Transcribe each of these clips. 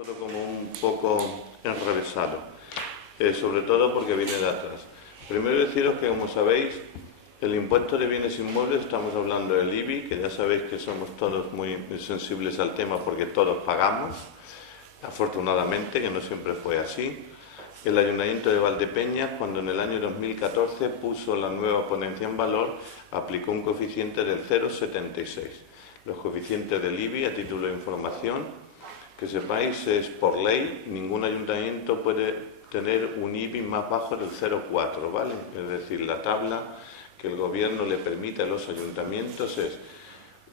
todo como un poco enrevesado, sobre todo porque viene de atrás. Primero deciros que, como sabéis, el impuesto de bienes inmuebles, estamos hablando del IBI, que ya sabéis que somos todos muy sensibles al tema porque todos pagamos, afortunadamente, que no siempre fue así. El Ayuntamiento de Valdepeñas, cuando en el año 2014 puso la nueva ponencia en valor, aplicó un coeficiente del 0,76. Los coeficientes del IBI, a título de información, que sepáis, es por ley, ningún ayuntamiento puede tener un IBI más bajo del 0,4, ¿vale? Es decir, la tabla que el Gobierno le permite a los ayuntamientos es,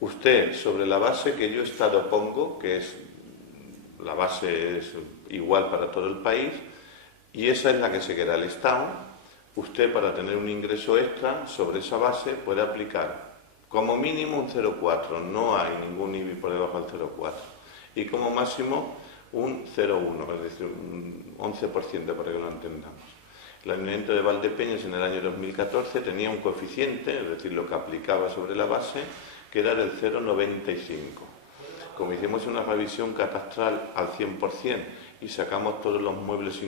usted, sobre la base que yo Estado pongo, que es, la base es igual para todo el país, y esa es la que se queda el Estado, usted, para tener un ingreso extra sobre esa base, puede aplicar como mínimo un 0,4, no hay ningún IBI por debajo del 0,4, y como máximo un 0,1, es decir, un 11% para que lo entendamos. El Ayuntamiento de Valdepeñas en el año 2014 tenía un coeficiente, es decir, lo que aplicaba sobre la base, que era del 0,95. Como hicimos una revisión catastral al 100% y sacamos todos los muebles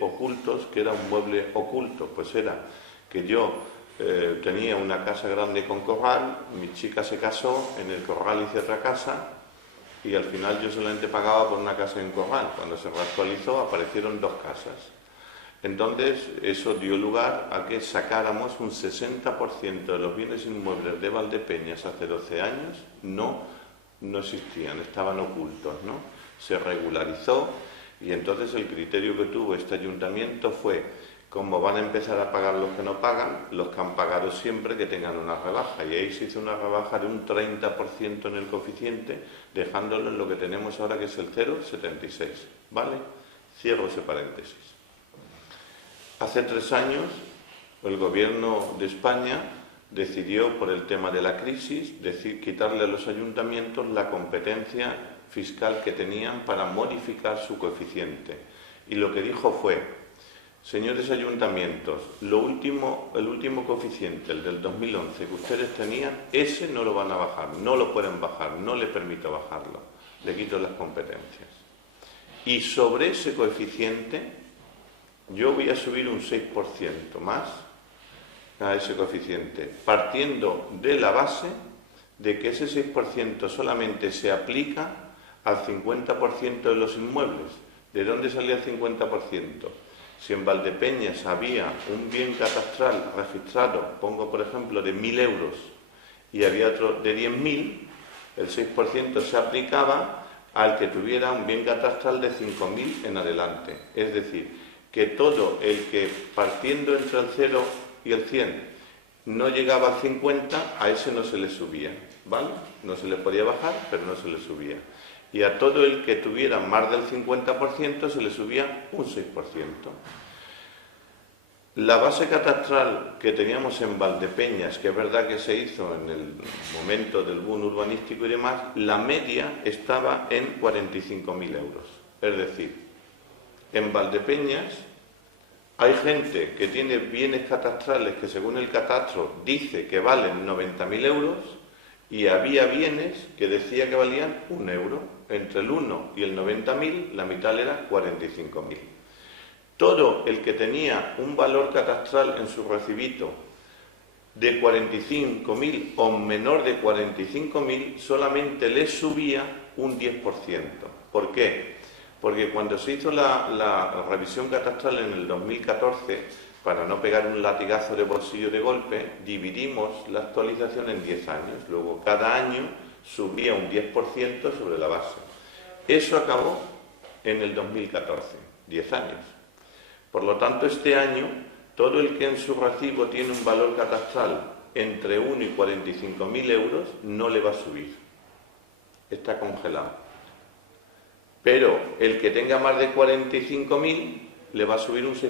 ocultos, que era un mueble oculto, pues era que yo tenía una casa grande con corral, mi chica se casó, en el corral hice otra casa y al final yo solamente pagaba por una casa en corral. Cuando se reactualizó aparecieron dos casas. Entonces eso dio lugar a que sacáramos un 60% de los bienes inmuebles de Valdepeñas hace 12 años, no existían, estaban ocultos, ¿no? Se regularizó y entonces el criterio que tuvo este ayuntamiento fue, como van a empezar a pagar los que no pagan, los que han pagado siempre que tengan una rebaja. Y ahí se hizo una rebaja de un 30% en el coeficiente, dejándolo en lo que tenemos ahora, que es el 0,76. ¿Vale? Cierro ese paréntesis. Hace 3 años, el Gobierno de España decidió, por el tema de la crisis, quitarle a los ayuntamientos la competencia fiscal que tenían para modificar su coeficiente. Y lo que dijo fue, señores ayuntamientos, el último coeficiente, el del 2011 que ustedes tenían, ese no lo van a bajar, no lo pueden bajar, no le permito bajarlo, le quito las competencias. Y sobre ese coeficiente, yo voy a subir un 6% más a ese coeficiente, partiendo de la base de que ese 6% solamente se aplica al 50% de los inmuebles. ¿De dónde salía el 50%? Si en Valdepeñas había un bien catastral registrado, pongo por ejemplo de 1.000 euros, y había otro de 10.000, el 6% se aplicaba al que tuviera un bien catastral de 5.000 en adelante. Es decir, que todo el que partiendo entre el 0 y el 100 no llegaba al 50, a ese no se le subía, ¿vale? No se le podía bajar, pero no se le subía. Y a todo el que tuviera más del 50% se le subía un 6%. La base catastral que teníamos en Valdepeñas, que es verdad que se hizo en el momento del boom urbanístico y demás, la media estaba en 45.000 euros. Es decir, en Valdepeñas hay gente que tiene bienes catastrales que según el catastro dice que valen 90.000 euros y había bienes que decía que valían 1 euro. Entre el 1 y el 90.000, la mitad era 45.000. Todo el que tenía un valor catastral en su recibito de 45.000 o menor de 45.000, solamente le subía un 10%. ¿Por qué? Porque cuando se hizo la revisión catastral en el 2014, para no pegar un latigazo de bolsillo de golpe, dividimos la actualización en 10 años. Luego, cada año subía un 10% sobre la base. Eso acabó en el 2014, 10 años. Por lo tanto, este año, todo el que en su recibo tiene un valor catastral entre 1 y 45.000 euros, no le va a subir. Está congelado. Pero el que tenga más de 45.000 le va a subir un 6%.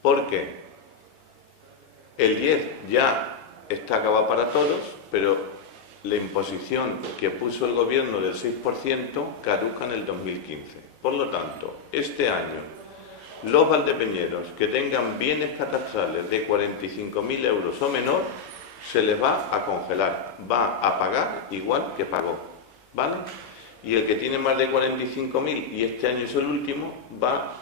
¿Por qué? El 10 ya está acabado para todos, pero la imposición que puso el Gobierno del 6% caduca en el 2015. Por lo tanto, este año, los valdepeñeros que tengan bienes catastrales de 45.000 euros o menor, se les va a congelar, va a pagar igual que pagó, ¿vale? y el que tiene más de 45.000 y este año es el último, va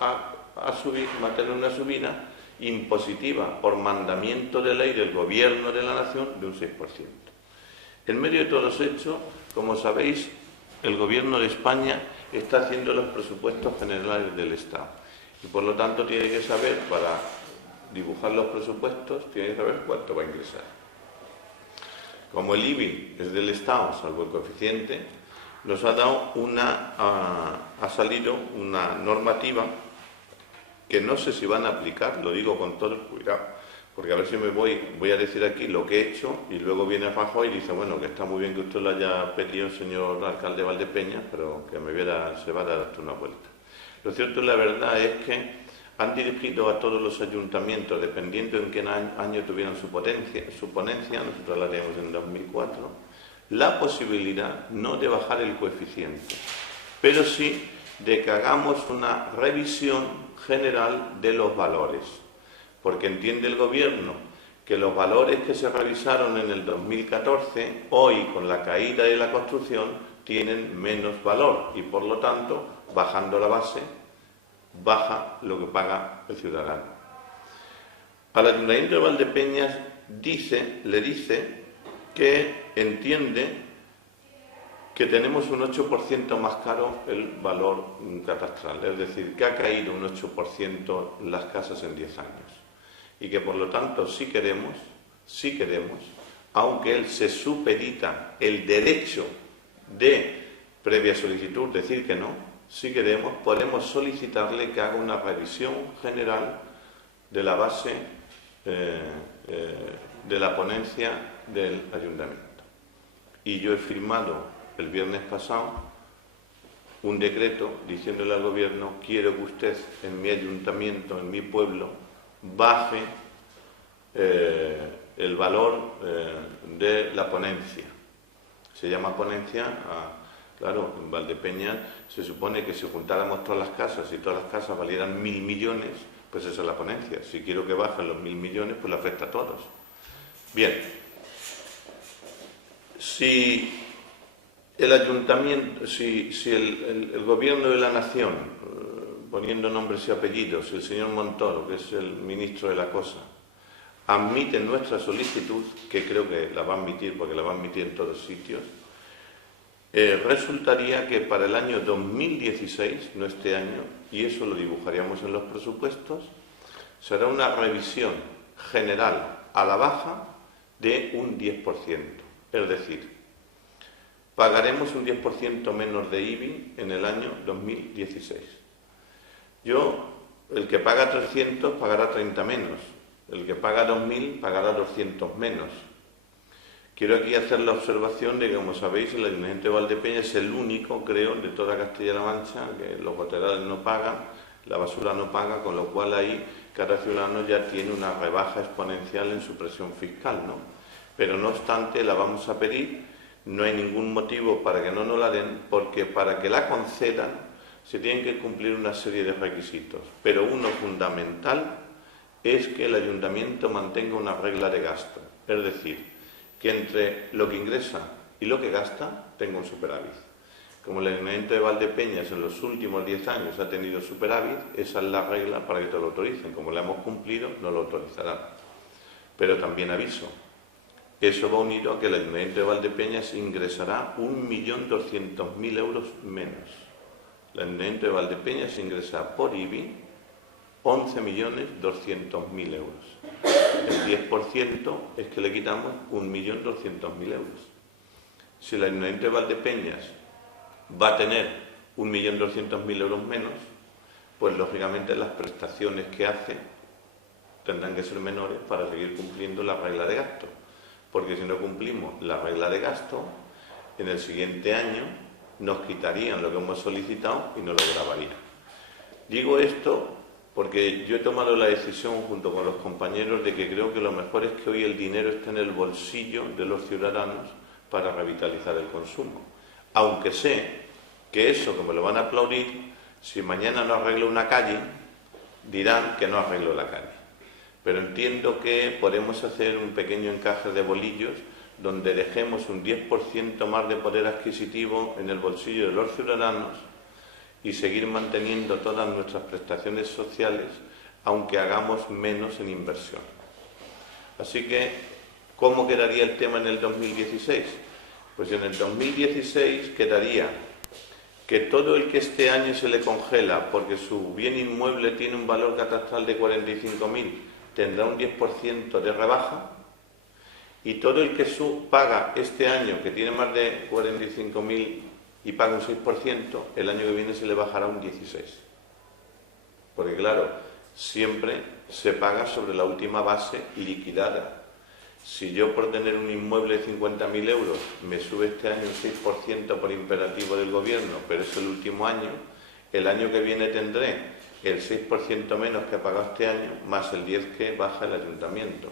a subir, va a tener una subida impositiva por mandamiento de ley del Gobierno de la Nación de un 6%. En medio de todos los hechos, como sabéis, el Gobierno de España está haciendo los presupuestos generales del Estado y por lo tanto tiene que saber, para dibujar los presupuestos, tiene que saber cuánto va a ingresar. Como el IBI es del Estado, salvo el coeficiente, nos ha dado ha salido una normativa que no sé si van a aplicar, lo digo con todo el cuidado, porque a ver si voy a decir aquí lo que he hecho y luego viene Rajoy y dice, bueno, que está muy bien que usted lo haya pedido, señor alcalde Valdepeñas, pero que se va a dar hasta una vuelta. Lo cierto, la verdad, es que han dirigido a todos los ayuntamientos, dependiendo en qué año tuvieran su ponencia, nosotros la teníamos en 2004, la posibilidad no de bajar el coeficiente, pero sí de que hagamos una revisión general de los valores, porque entiende el Gobierno que los valores que se revisaron en el 2014, hoy con la caída de la construcción, tienen menos valor y por lo tanto, bajando la base, baja lo que paga el ciudadano. Al Ayuntamiento de Valdepeñas le dice que entiende que tenemos un 8% más caro el valor catastral, es decir, que ha caído un 8% las casas en 10 años y que por lo tanto sí queremos, aunque él se supedita el derecho de previa solicitud, decir que no, si queremos, podemos solicitarle que haga una revisión general de la base de la ponencia del Ayuntamiento. Y yo he firmado el viernes pasado un decreto diciéndole al Gobierno, quiero que usted en mi ayuntamiento, en mi pueblo, baje el valor de la ponencia. Se llama ponencia claro, en Valdepeñas se supone que si juntáramos todas las casas y todas las casas valieran 1.000 millones, pues esa es la ponencia. Si quiero que bajen los 1.000 millones, pues le afecta a todos. Bien, si el ayuntamiento, si el Gobierno de la Nación, poniendo nombres y apellidos, el señor Montoro, que es el ministro de la cosa, admite nuestra solicitud, que creo que la va a admitir porque la va a admitir en todos sitios, resultaría que para el año 2016, no este año, y eso lo dibujaríamos en los presupuestos, será una revisión general a la baja de un 10%. Es decir, pagaremos un 10% menos de IBI en el año 2016. El que paga 300 pagará 30 menos, el que paga 2.000 pagará 200 menos. Quiero aquí hacer la observación de que, como sabéis, el Ayuntamiento de Valdepeñas es el único, creo, de toda Castilla-La Mancha, que los laterales no pagan, la basura no paga, con lo cual ahí cada ciudadano ya tiene una rebaja exponencial en su presión fiscal, ¿no? Pero no obstante, la vamos a pedir, no hay ningún motivo para que no nos la den, porque para que la concedan se tienen que cumplir una serie de requisitos, pero uno fundamental es que el Ayuntamiento mantenga una regla de gasto, es decir, que entre lo que ingresa y lo que gasta tenga un superávit. Como el Ayuntamiento de Valdepeñas en los últimos 10 años ha tenido superávit, esa es la regla para que te lo autoricen. Como la hemos cumplido, no lo autorizarán. Pero también aviso, eso va unido a que el Ayuntamiento de Valdepeñas ingresará 1.200.000 euros menos. El Ayuntamiento de Valdepeñas ingresa por IBI 11.200.000 euros. El 10% es que le quitamos 1.200.000 euros. Si el Ayuntamiento de Valdepeñas va a tener 1.200.000 euros menos, pues lógicamente las prestaciones que hace tendrán que ser menores para seguir cumpliendo la regla de gasto. Porque si no cumplimos la regla de gasto, en el siguiente año nos quitarían lo que hemos solicitado y nos lo grabarían. Digo esto porque yo he tomado la decisión junto con los compañeros de que creo que lo mejor es que hoy el dinero esté en el bolsillo de los ciudadanos para revitalizar el consumo. Aunque sé que eso, que me lo van a aplaudir, si mañana no arreglo una calle, dirán que no arreglo la calle. Pero entiendo que podemos hacer un pequeño encaje de bolillos donde dejemos un 10% más de poder adquisitivo en el bolsillo de los ciudadanos y seguir manteniendo todas nuestras prestaciones sociales, aunque hagamos menos en inversión. Así que, ¿cómo quedaría el tema en el 2016? Pues en el 2016 quedaría que todo el que este año se le congela porque su bien inmueble tiene un valor catastral de 45.000 tendrá un 10% de rebaja, y todo el que paga este año, que tiene más de 45.000 y paga un 6%, el año que viene se le bajará un 16%. Porque claro, siempre se paga sobre la última base liquidada. Si yo por tener un inmueble de 50.000 euros me sube este año un 6% por imperativo del gobierno, pero es el último año, el año que viene tendré el 6% menos que he pagado este año, más el 10% que baja el ayuntamiento.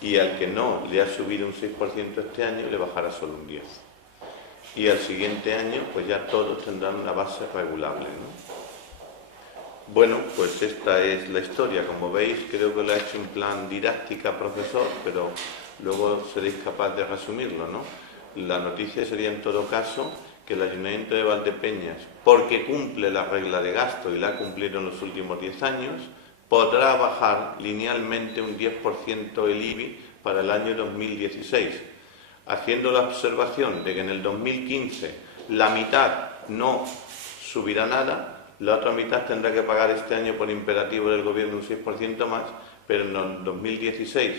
Y al que no le ha subido un 6% este año, le bajará solo un 10%. Y al siguiente año, pues ya todos tendrán una base regulable, ¿no? Bueno, pues esta es la historia. Como veis, creo que lo ha hecho en plan didáctica, profesor, pero luego seréis capaz de resumirlo, ¿no? La noticia sería en todo caso que el Ayuntamiento de Valdepeñas, porque cumple la regla de gasto y la ha cumplido en los últimos 10 años, podrá bajar linealmente un 10% el IBI para el año 2016, haciendo la observación de que en el 2015 la mitad no subirá nada, la otra mitad tendrá que pagar este año por imperativo del gobierno un 6% más, pero en el 2016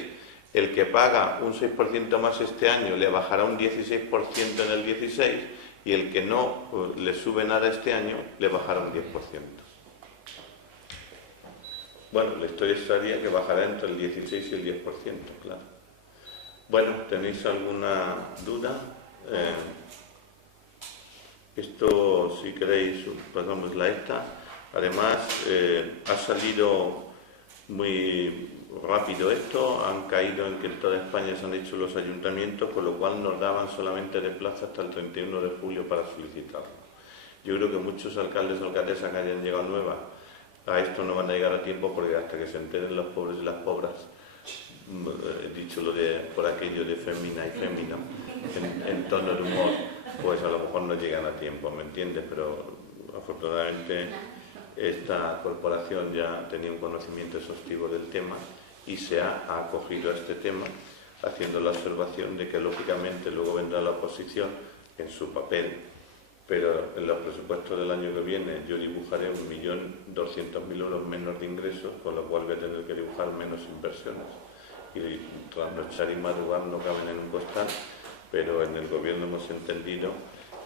el que paga un 6% más este año le bajará un 16% en el 16, y el que no le sube nada este año le bajará un 10%. Bueno, la historia sería que bajará entre el 16 y el 10%, claro. Bueno, ¿tenéis alguna duda? Esto, si queréis, pasamos la esta. Además, ha salido muy rápido esto, han caído en que en toda España se han hecho los ayuntamientos, con lo cual nos daban solamente de plazo hasta el 31 de julio para solicitarlo. Yo creo que muchos alcaldes o alcaldesas que hayan llegado nuevas a esto no van a llegar a tiempo, porque hasta que se enteren los pobres y las pobres, he dicho lo de por aquello de fémina y fémina, en tono de humor, pues a lo mejor no llegan a tiempo, ¿me entiendes? Pero afortunadamente esta corporación ya tenía un conocimiento exhaustivo del tema y se ha acogido a este tema, haciendo la observación de que lógicamente luego vendrá la oposición en su papel, pero en los presupuestos del año que viene yo dibujaré 1.200.000 euros menos de ingresos, con lo cual voy a tener que dibujar menos inversiones. Y trasnochar y madrugar no caben en un costal, pero en el gobierno hemos entendido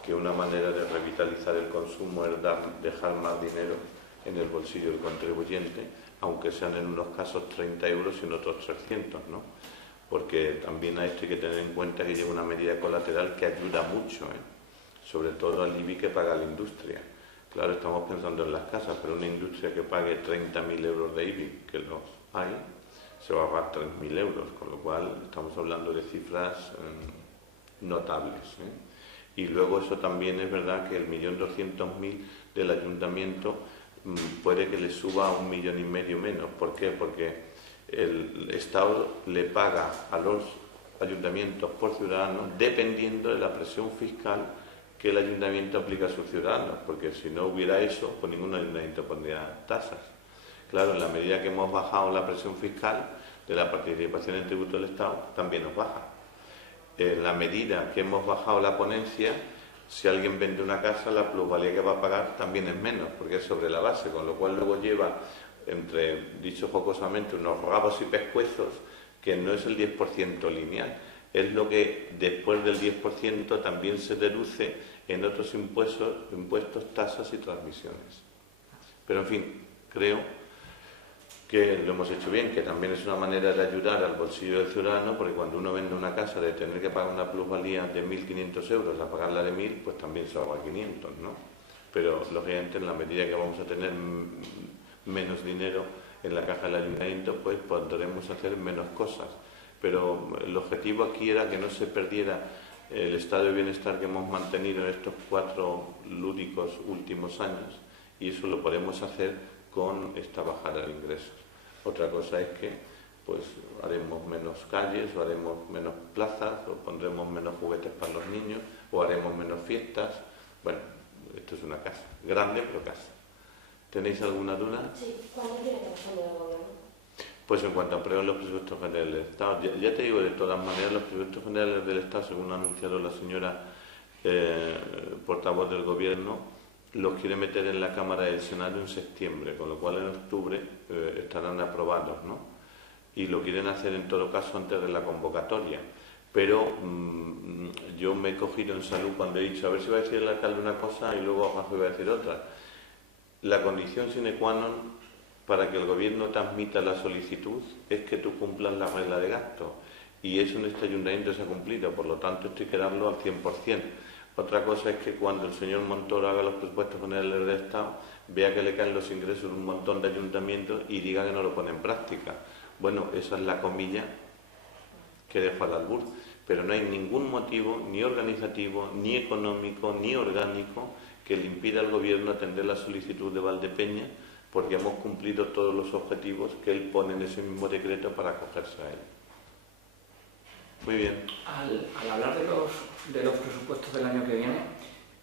que una manera de revitalizar el consumo es dejar más dinero en el bolsillo del contribuyente, aunque sean en unos casos 30 euros y en otros 300, ¿no? Porque también a esto hay que tener en cuenta que lleva una medida colateral que ayuda mucho, sobre todo al IBI que paga la industria. Claro, estamos pensando en las casas, pero una industria que pague 30.000 euros de IBI, que los hay, se va a ahorrar 3.000 euros, con lo cual estamos hablando de cifras notables. Y luego eso también es verdad que el 1.200.000 del ayuntamiento puede que le suba a 1,5 millones menos. ¿Por qué? Porque el Estado le paga a los ayuntamientos por ciudadanos dependiendo de la presión fiscal que el ayuntamiento aplica a sus ciudadanos, porque si no hubiera eso, pues ningún ayuntamiento pondría tasas. Claro, en la medida que hemos bajado la presión fiscal de la participación en tributo del Estado, también nos baja. En la medida que hemos bajado la ponencia, si alguien vende una casa, la plusvalía que va a pagar también es menos, porque es sobre la base, con lo cual luego lleva, dicho jocosamente, unos rabos y pescuezos, que no es el 10% lineal, es lo que después del 10% también se deduce en otros impuestos, tasas y transmisiones. Pero en fin, creo que lo hemos hecho bien, que también es una manera de ayudar al bolsillo del ciudadano, porque cuando uno vende una casa, de tener que pagar una plusvalía de 1.500 euros a pagarla de 1.000, pues también se ahorra 500, ¿no? Pero lógicamente en la medida que vamos a tener menos dinero en la caja del ayuntamiento, pues podremos hacer menos cosas. Pero el objetivo aquí era que no se perdiera el estado de bienestar que hemos mantenido en estos 4 lúdicos últimos años, y eso lo podemos hacer con esta bajada de ingresos. Otra cosa es que pues haremos menos calles, o haremos menos plazas, o pondremos menos juguetes para los niños, o haremos menos fiestas. Bueno, esto es una casa, grande pero casa. ¿Tenéis alguna duda? Sí, ¿cuándo quiere que responda el gobierno? Pues en cuanto aprueben los presupuestos generales del Estado, ya te digo, de todas maneras, los presupuestos generales del Estado, según ha anunciado la señora portavoz del Gobierno, los quiere meter en la Cámara y el Senado en septiembre, con lo cual en octubre estarán aprobados, ¿no? Y lo quieren hacer en todo caso antes de la convocatoria. Pero yo me he cogido en salud cuando he dicho, a ver si va a decir el alcalde una cosa y luego abajo iba a decir otra. La condición sine qua non para que el Gobierno te admita la solicitud es que tú cumplas la regla de gasto. Y eso en este ayuntamiento se ha cumplido, por lo tanto esto hay que darlo al 100%. Otra cosa es que cuando el señor Montoro haga los presupuestos generales del Estado, vea que le caen los ingresos de un montón de ayuntamientos y diga que no lo pone en práctica. Bueno, esa es la comilla que dejo al albur, pero no hay ningún motivo, ni organizativo, ni económico, ni orgánico, que le impida al Gobierno atender la solicitud de Valdepeña, porque hemos cumplido todos los objetivos que él pone en ese mismo decreto para acogerse a él. Muy bien. Al hablar de los presupuestos del año que viene,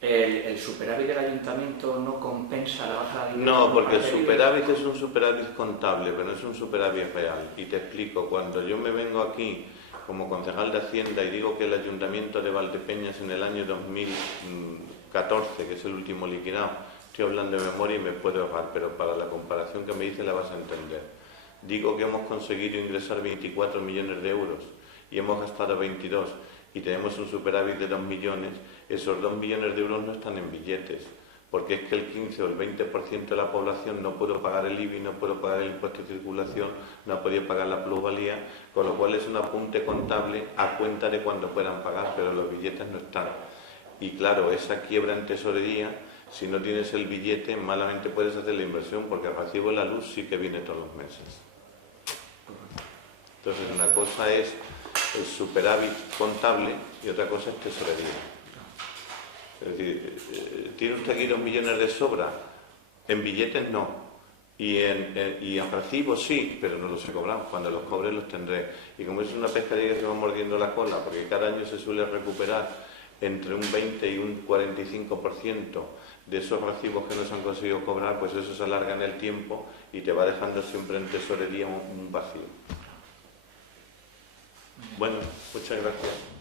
¿el superávit del ayuntamiento no compensa la baja de la No, porque el superávit es un superávit contable, pero no es un superávit real. Y te explico, cuando yo me vengo aquí como concejal de Hacienda y digo que el ayuntamiento de Valdepeñas en el año 2014, que es el último liquidado, estoy hablando de memoria y me puedo ahorrar, pero para la comparación que me dice la vas a entender. Digo que hemos conseguido ingresar 24 millones de euros y hemos gastado 22 y tenemos un superávit de 2 millones, esos 2 millones de euros no están en billetes, porque es que el 15 o el 20% de la población no puede pagar el IBI, no puede pagar el impuesto de circulación, no podía pagar la plusvalía, con lo cual es un apunte contable a cuenta de cuando puedan pagar, pero los billetes no están. Y claro, esa quiebra en tesorería, si no tienes el billete, malamente puedes hacer la inversión, porque el recibo de la luz sí que viene todos los meses. Entonces, una cosa es el superávit contable y otra cosa es tesorería. Es decir, ¿tiene usted aquí 2 millones de sobra? En billetes no. Y en recibos sí, pero no los he cobrado. Cuando los cobre los tendré. Y como es una pescadería que se va mordiendo la cola, porque cada año se suele recuperar entre un 20 y un 45% de esos recibos que no se han conseguido cobrar, pues eso se alarga en el tiempo y te va dejando siempre en tesorería un vacío. Bueno, muchas gracias.